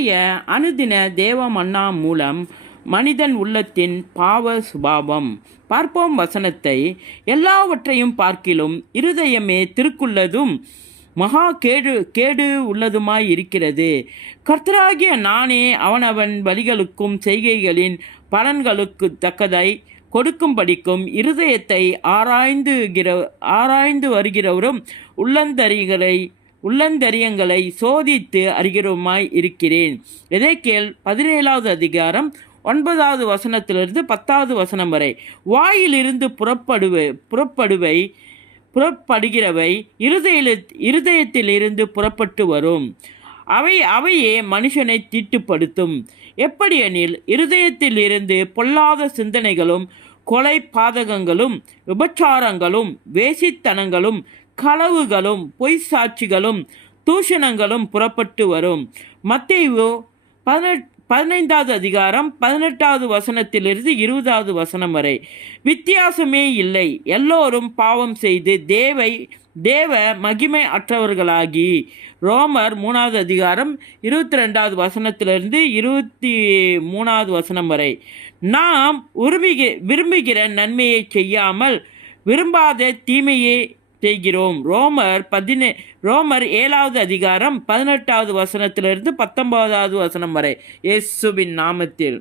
இன்றைய அனுதின தேவ மன்னா மூலம் மனிதன் உள்ளத்தின் பாவ சுபாவம் பார்ப்போம். வசனத்தை எல்லாவற்றையும் பார்க்கிலும் இருதயமே திருக்குள்ளதும் மகா கேடு உள்ளதுமாய் இருக்கிறது. கர்த்தராகிய நானே அவனவன் வழிகளுக்கும் செய்கைகளின் பலன்களுக்கு தக்கதை கொடுக்கும்படிக்கும் இருதயத்தை ஆராய்ந்து வருகிறவரும் உள்ளந்தரியங்களை சோதித்து அறிகிறவுமாய் இருக்கிறேன். எதேக்கியேல் 17வது அதிகாரம் 9வது வசனத்திலிருந்து 10வது வசனம் வரை. வாயிலிருந்து புறப்படுகிறவை இருதயத்திலிருந்து புறப்பட்டு வரும். அவையே மனுஷனை தீட்டுப்படுத்தும். எப்படியெனில் இருதயத்திலிருந்து பொல்லாத சிந்தனைகளும் கொலை பாதகங்களும் விபச்சாரங்களும் வேசித்தனங்களும் களவுகளும் பொய் சாட்சிகளும் தூஷணங்களும் புறப்பட்டு வரும். மத்தேயு 15வது அதிகாரம் 18வது வசனத்திலிருந்து 20வது வசனம் வரை. வித்தியாசமே இல்லை, எல்லோரும் பாவம் செய்து தேவ மகிமை அற்றவர்களாகி. ரோமர் 3வது அதிகாரம் 22வது வசனத்திலிருந்து 23வது வசனம் வரை. நாம் விரும்புகிற நன்மையை செய்யாமல் விரும்பாத தீமையே செய்கிறோம். ரோமர் 7வது அதிகாரம் 18வது வசனத்திலிருந்து 19வது வசனம் வரை. இயேசுவின் நாமத்தில்.